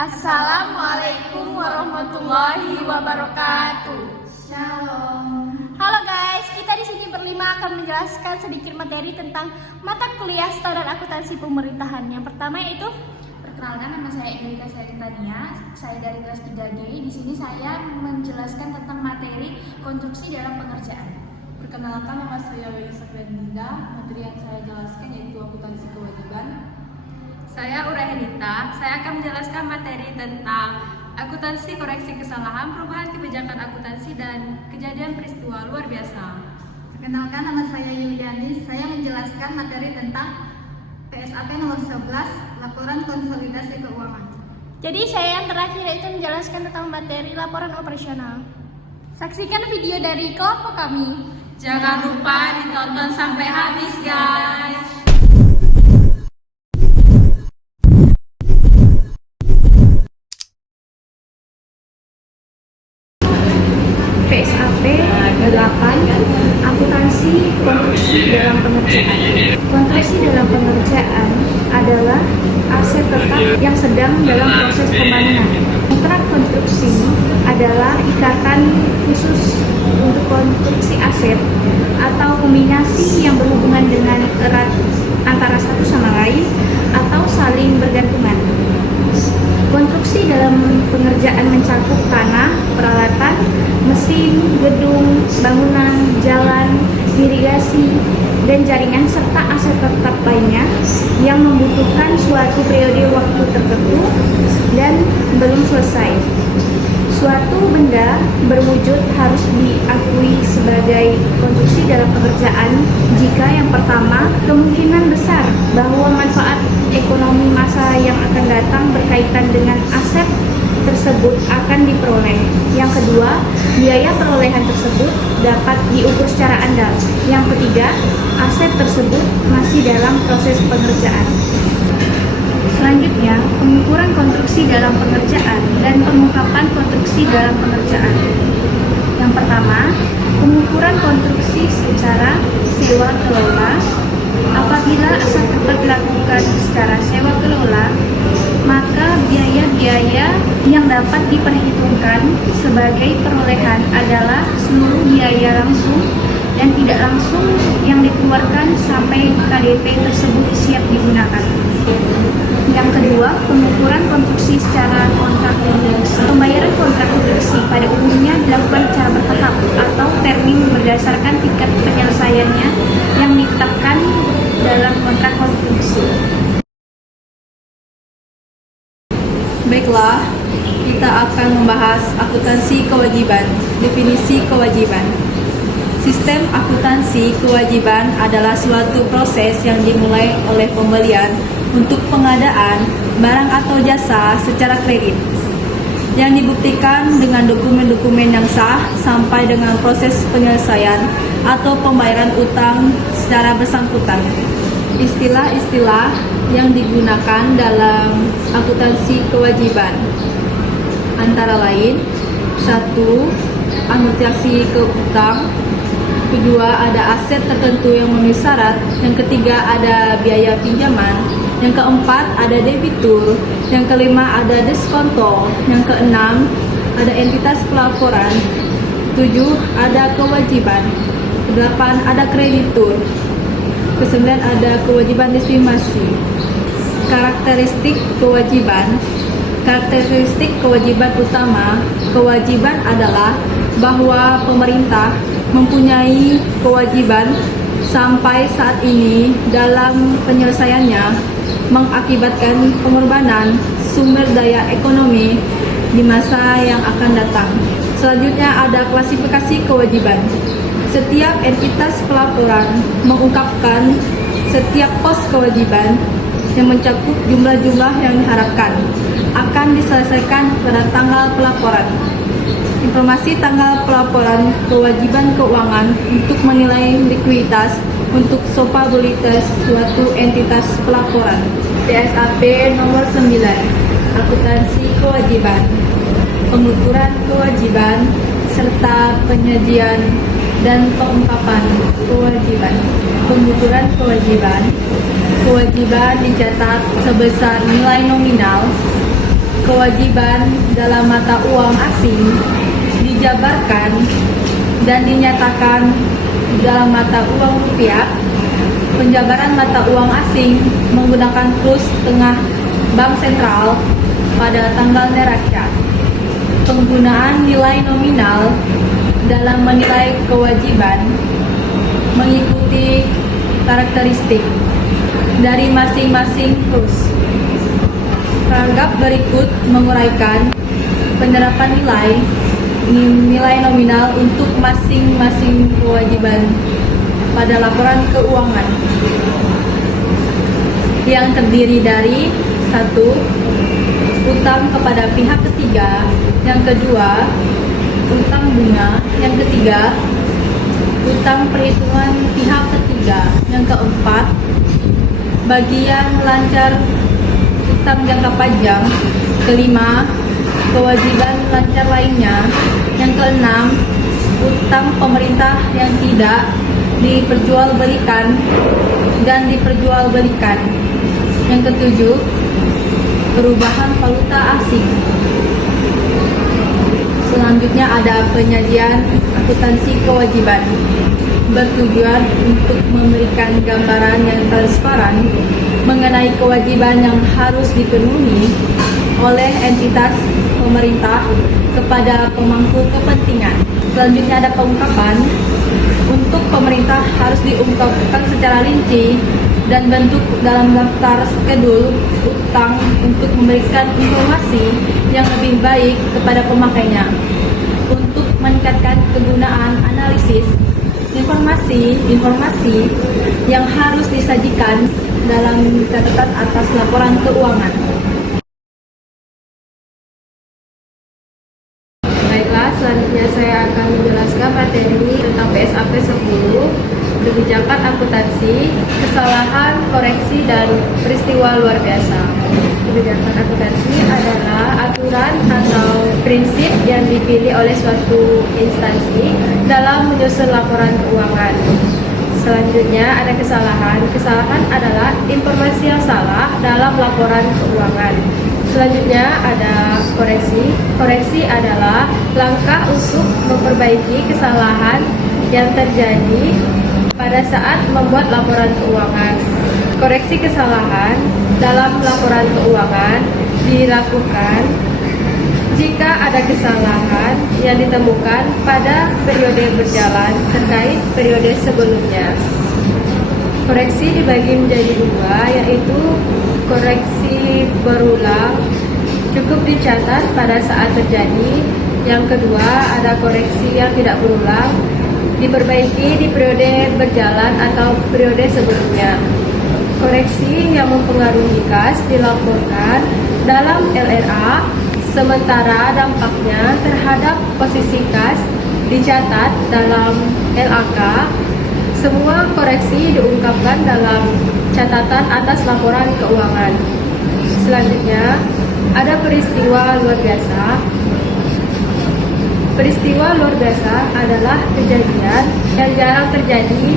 Assalamualaikum warahmatullahi wabarakatuh. Shalom. Halo guys, kita di sini berlima akan menjelaskan sedikit materi tentang mata kuliah standar akuntansi pemerintahan. Yang pertama yaitu Perkenalkan, nama saya Erika Tania. Saya dari kelas 3G. Di sini saya menjelaskan tentang materi konstruksi dalam pengerjaan. Perkenalkan, nama saya Welisa Dinda. Materi yang saya jelaskan yaitu akuntansi kewajiban. Saya Urahenita. Saya akan menjelaskan materi tentang akuntansi koreksi kesalahan, perubahan kebijakan akuntansi, dan kejadian peristiwa luar biasa. Perkenalkan, nama saya Yuliani. Saya menjelaskan materi tentang PSAP nomor 11, laporan konsolidasi keuangan. Jadi saya yang terakhir yaitu menjelaskan tentang materi laporan operasional. Saksikan video dari kelompok kami. Jangan lupa ditonton sampai habis, guys. PSAP 8 akuntansi konstruksi dalam pengerjaan. Konstruksi dalam pengerjaan adalah aset tetap yang sedang dalam proses pembangunan. Kontrak konstruksi adalah ikatan khusus untuk konstruksi aset atau kombinasi yang berhubungan dengan erat antara satu sama lain atau saling bergantungan. Konstruksi dalam pengerjaan mencakup tanah, peralatan, mesin, gedung, bangunan, jalan, irigasi, dan jaringan serta aset tetap lainnya yang membutuhkan suatu periode waktu tertentu dan belum selesai. Suatu benda berwujud harus diakui sebagai konstruksi dalam pekerjaan jika yang pertama, kemungkinan besar bahwa manfaat ekonomi masa yang akan datang berkaitan dengan aset tersebut akan diperoleh. Yang kedua, biaya perolehan tersebut dapat diukur secara andal. Yang ketiga, aset tersebut masih dalam proses pengerjaan. Selanjutnya, pengukuran konstruksi dalam pengerjaan dan pengungkapan konstruksi dalam pengerjaan. Yang pertama, pengukuran konstruksi secara sewa kelola. Apabila aset dapat dilakukan secara sewa kelola, maka biaya-biaya yang dapat diperhitungkan sebagai perolehan adalah seluruh biaya langsung dan tidak langsung yang dikeluarkan sampai KDP tersebut siap digunakan. Yang kedua, pengukuran konstruksi secara kontrak konstruksi. Pembayaran kontrak konstruksi pada umumnya dilakukan secara bertahap atau termin berdasarkan tingkat penyelesaiannya yang ditetapkan dalam kontrak konstruksi. Baiklah, kita akan membahas akuntansi kewajiban. Definisi kewajiban. Sistem akuntansi kewajiban adalah suatu proses yang dimulai oleh pembelian untuk pengadaan barang atau jasa secara kredit, yang dibuktikan dengan dokumen-dokumen yang sah sampai dengan proses penyelesaian atau pembayaran utang secara bersangkutan. Istilah-istilah yang digunakan dalam akuntansi kewajiban antara lain: 1. Anuitasi ke utang. Kedua, ada aset tertentu yang memenuhi syarat. Yang ketiga, ada biaya pinjaman. Yang keempat, ada debitur. Yang kelima, ada diskonto. Yang keenam, ada entitas pelaporan. 7. Ada kewajiban. 8. Ada kreditur. 9. Ada kewajiban estimasi. Karakteristik kewajiban. Karakteristik kewajiban utama. Kewajiban adalah bahwa pemerintah mempunyai kewajiban sampai saat ini dalam penyelesaiannya mengakibatkan pengorbanan sumber daya ekonomi di masa yang akan datang. Selanjutnya ada klasifikasi kewajiban. Setiap entitas pelaporan mengungkapkan setiap pos kewajiban yang mencakup jumlah-jumlah yang diharapkan akan diselesaikan pada tanggal pelaporan. Informasi tanggal pelaporan kewajiban keuangan untuk menilai likuiditas untuk solvabilitas suatu entitas pelaporan. PSAP nomor 9, akuntansi kewajiban, pengukuran kewajiban serta penyajian dan pengungkapan kewajiban. Pengukuran kewajiban. Kewajiban dicatat sebesar nilai nominal kewajiban dalam mata uang asing dijabarkan dan dinyatakan dalam mata uang rupiah. Penjabaran mata uang asing menggunakan kurs tengah bank sentral pada tanggal neraca. Penggunaan nilai nominal dalam menilai kewajiban mengikuti karakteristik dari masing-masing kurs. Paragraf berikut menguraikan penerapan nilai nominal untuk masing-masing kewajiban pada laporan keuangan yang terdiri dari 1. Utang kepada pihak ketiga. Yang kedua, utang bunga. Yang ketiga, utang perhitungan pihak ketiga. Yang keempat, bagian lancar utang jangka panjang. Kelima, kewajiban lancar lainnya. Yang keenam, utang pemerintah yang tidak diperjualbelikan dan diperjualbelikan. Yang ketujuh, perubahan valuta asing. Selanjutnya ada penyajian akuntansi kewajiban, bertujuan untuk memberikan gambaran yang transparan mengenai kewajiban yang harus dipenuhi oleh entitas pemerintah kepada pemangku kepentingan. Selanjutnya ada pengungkapan. Untuk pemerintah harus diungkapkan secara rinci dan bentuk dalam daftar skedul utang untuk memberikan informasi yang lebih baik kepada pemakainya. Untuk meningkatkan kegunaan analisis informasi yang harus disajikan dalam catatan atas laporan keuangan. Baiklah, selanjutnya saya akan menjelaskan materi tentang PSAP 10, kebijakan akuntansi, kesalahan, koreksi, dan peristiwa luar biasa. Kebijakan akuntansi adalah aturan atau prinsip yang dipilih oleh suatu instansi dalam menyusun laporan keuangan. Selanjutnya ada kesalahan. Kesalahan adalah informasi yang salah dalam laporan keuangan. Selanjutnya ada koreksi. Koreksi adalah langkah untuk memperbaiki kesalahan yang terjadi pada saat membuat laporan keuangan. Koreksi kesalahan dalam laporan keuangan dilakukan jika ada kesalahan yang ditemukan pada periode berjalan terkait periode sebelumnya. Koreksi dibagi menjadi dua, yaitu koreksi berulang cukup dicatat pada saat terjadi. Yang kedua, ada koreksi yang tidak berulang, diperbaiki di periode berjalan atau periode sebelumnya. Koreksi yang mempengaruhi kas dilaporkan dalam LRA, sementara dampaknya terhadap posisi kas dicatat dalam LAK. Semua koreksi diungkapkan dalam catatan atas laporan keuangan. Selanjutnya, ada peristiwa luar biasa. Peristiwa luar biasa adalah kejadian yang jarang terjadi,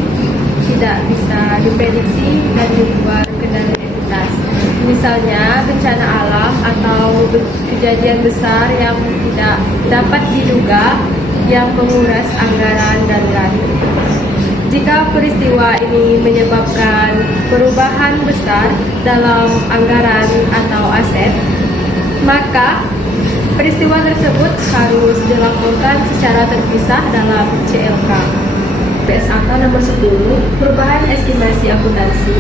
tidak bisa diprediksi dan di luar kendali entitas. Misalnya bencana alam atau kejadian besar yang tidak dapat diduga yang menguras anggaran darurat. Jika peristiwa ini menyebabkan perubahan besar dalam anggaran atau aset, maka peristiwa tersebut harus dilaporkan secara terpisah dalam CLK. PSAK nomor 10, perubahan estimasi akuntansi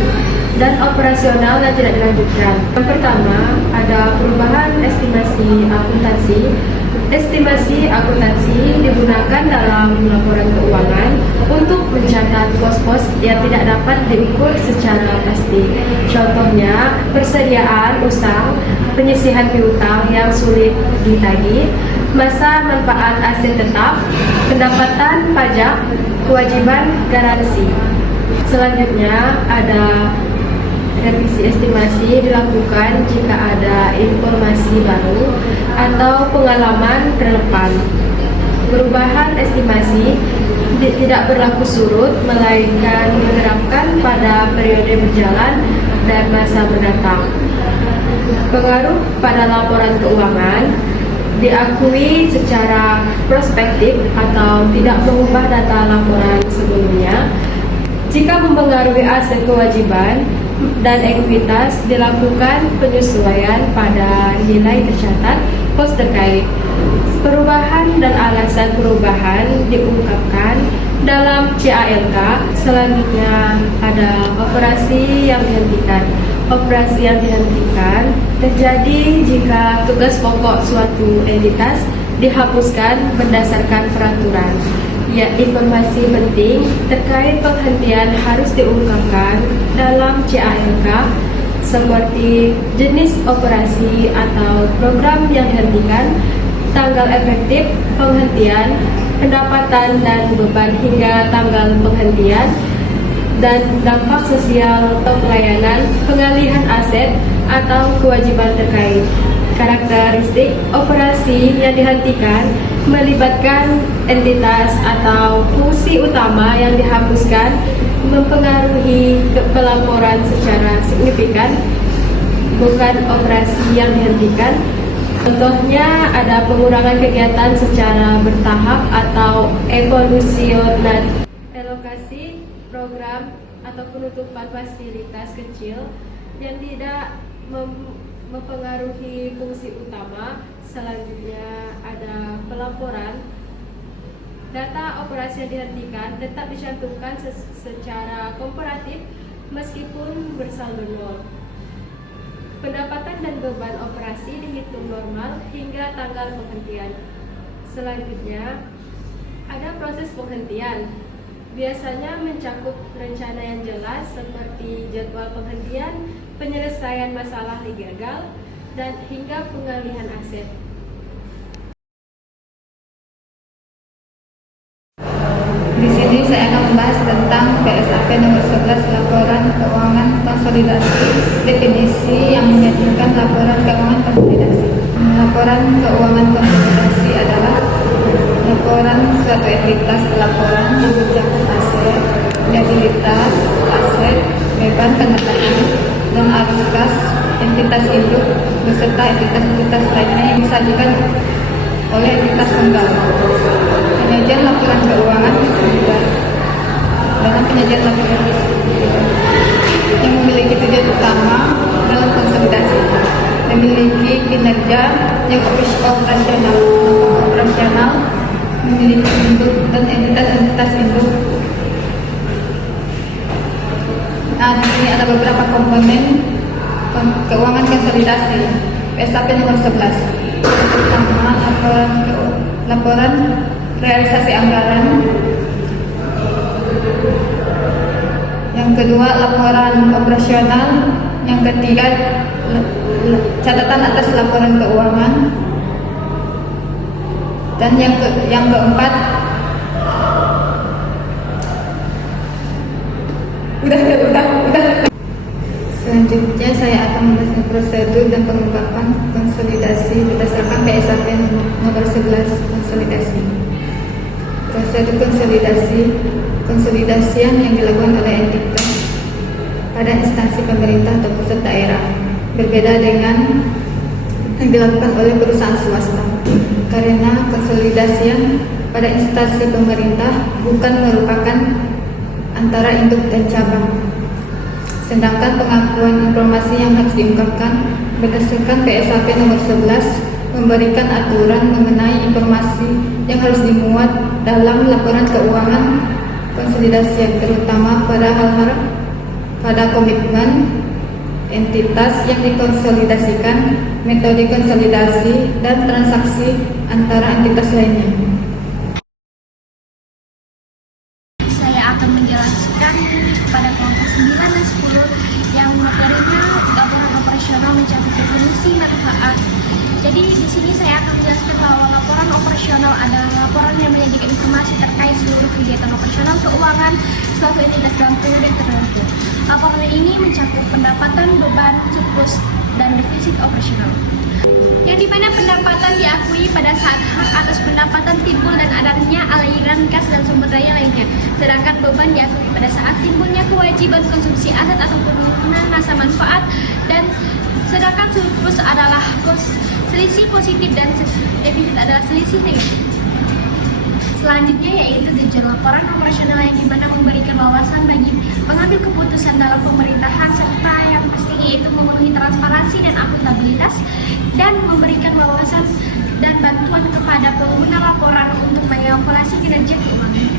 dan operasional yang tidak dilanjutkan. Yang pertama, ada perubahan estimasi akuntansi. Estimasi akuntansi digunakan dalam laporan keuangan untuk mencatat pos-pos yang tidak dapat diukur secara pasti. Contohnya, persediaan usang, penyisihan piutang yang sulit ditagih, masa manfaat aset tetap, pendapatan pajak, kewajiban garansi. Selanjutnya ada revisi estimasi dilakukan jika ada informasi baru atau pengalaman relevan. Perubahan estimasi tidak berlaku surut, melainkan diterapkan pada periode berjalan dan masa mendatang. Pengaruh pada laporan keuangan diakui secara prospektif atau tidak mengubah data laporan sebelumnya. Jika mempengaruhi aset kewajiban dan ekuitas, dilakukan penyesuaian pada nilai tercatat pos terkait. Perubahan dan alasan perubahan diungkapkan dalam CALK. Selanjutnya ada operasi yang dihentikan. Operasi yang dihentikan terjadi jika tugas pokok suatu entitas dihapuskan berdasarkan peraturan. Ya, informasi penting terkait penghentian harus diungkapkan dalam CALK seperti jenis operasi atau program yang dihentikan, tanggal efektif penghentian, pendapatan dan beban hingga tanggal penghentian, dan dampak sosial atau pelayanan, pengalihan aset atau kewajiban terkait. Karakteristik operasi yang dihentikan melibatkan entitas atau fungsi utama yang dihapuskan, mempengaruhi pelaporan secara signifikan, bukan operasi yang dihentikan. Contohnya ada pengurangan kegiatan secara bertahap atau evolusioner. Elokasi program atau penutupan fasilitas kecil yang tidak mempengaruhi fungsi utama. Selanjutnya ada pelaporan. Data operasi yang dihentikan tetap dicantumkan secara komparatif meskipun bersaldo nol. Pendapatan dan beban operasi dihitung normal hingga tanggal penghentian. Selanjutnya, ada proses penghentian. Biasanya mencakup rencana yang jelas seperti jadwal penghentian, penyelesaian masalah gagal, dan hingga pengalihan aset. Di sini saya akan membahas tentang PSAP nomor 11 laporan keuangan konsolidasi, definisi yang menyajikan laporan keuangan konsolidasi. Laporan keuangan konsolidasi adalah laporan suatu entitas pelaporan yang mencakup aset, liabilitas, aset, beban penyertaan, dan arus kas entitas induk beserta entitas-entitas lainnya yang disajikan oleh entitas tunggal. Penyajian laporan keuangan konsolidasi. Dalam penyajian laporan yang memiliki tujuan utama dalam konsolidasi, memiliki kinerja yang operasional, memiliki induk dan entitas-entitas induk. Nah, di sini ada beberapa komponen keuangan konsolidasi PSAP nomor 11. Pertama, laporan realisasi anggaran. Yang kedua, laporan operasional. Yang ketiga, catatan atas laporan keuangan. Dan yang keempat, udah. Selanjutnya saya akan membahas prosedur dan pengungkapan konsolidasi berdasarkan PSAP nomor 11 konsolidasi. Prosedur konsolidasian yang dilakukan oleh entitas pada instansi pemerintah atau pusat daerah berbeda dengan yang dilakukan oleh perusahaan swasta, karena konsolidasian pada instansi pemerintah bukan merupakan antara induk dan cabang. Sedangkan pengakuan informasi yang harus diungkapkan berdasarkan PSAP nomor 11 memberikan aturan mengenai informasi yang harus dimuat dalam laporan keuangan konsolidasi, terutama pada komitmen entitas yang dikonsolidasikan, metode konsolidasi, dan transaksi antara entitas lainnya. Saya akan menjelaskan pada kelompok 9 dan 10 yang materinya laporan operasional mencakup definisi manfaat. Jadi di sini saya akan menjelaskan bahwa laporan operasional adalah laporan yang menyajikan informasi terkait seluruh kegiatan operasional keuangan suatu entitas dalam periode tertentu. Laporan ini mencakup pendapatan, beban, surplus, dan defisit operasional. Yang dimana pendapatan diakui pada saat hak atas pendapatan timbul dan adanya aliran kas dan sumber daya lainnya. Sedangkan beban diakui pada saat timbulnya kewajiban konsumsi aset atau penurunan masa manfaat dan Sedangkan surplus adalah selisih positif dan defisit adalah selisih negatif. Selanjutnya yaitu tujuan laporan operasional yang dimana memberikan wawasan bagi pengambil keputusan dalam pemerintahan serta yang pastinya itu memenuhi transparansi dan akuntabilitas dan memberikan wawasan dan bantuan kepada pengguna laporan untuk mengevaluasi kinerja keuangan.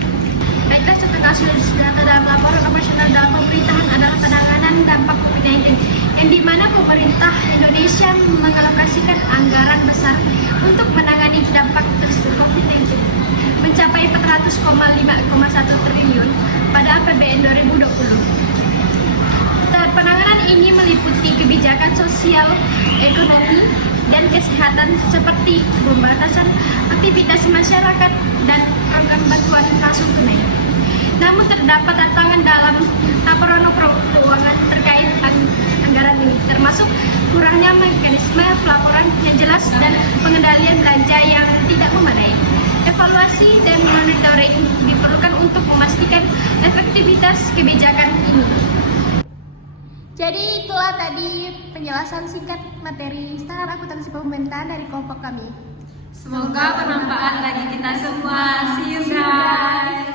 Baiklah, setelah sudah disebutkan dalam laporan operasional dalam pemerintahan adalah penanganan dampak COVID-19 yang dimana pemerintah Indonesia mengalokasikan anggaran besar untuk menangani dampak COVID-19 mencapai 400,5,1 triliun pada APBN 2020. Penanganan ini meliputi kebijakan sosial, ekonomi, dan kesehatan seperti pembatasan aktivitas masyarakat dan program bantuan langsung tunai. Namun terdapat tantangan dalam laporan keuangan terkait anggaran ini, termasuk kurangnya mekanisme pelaporan yang jelas dan pengendalian belanja yang tidak memadai. Evaluasi dan monitoring diperlukan untuk memastikan efektivitas kebijakan ini. Jadi itulah tadi penjelasan singkat materi standar akuntansi pemerintahan dari kelompok kami. Semoga bermanfaat bagi kita semua. See you guys.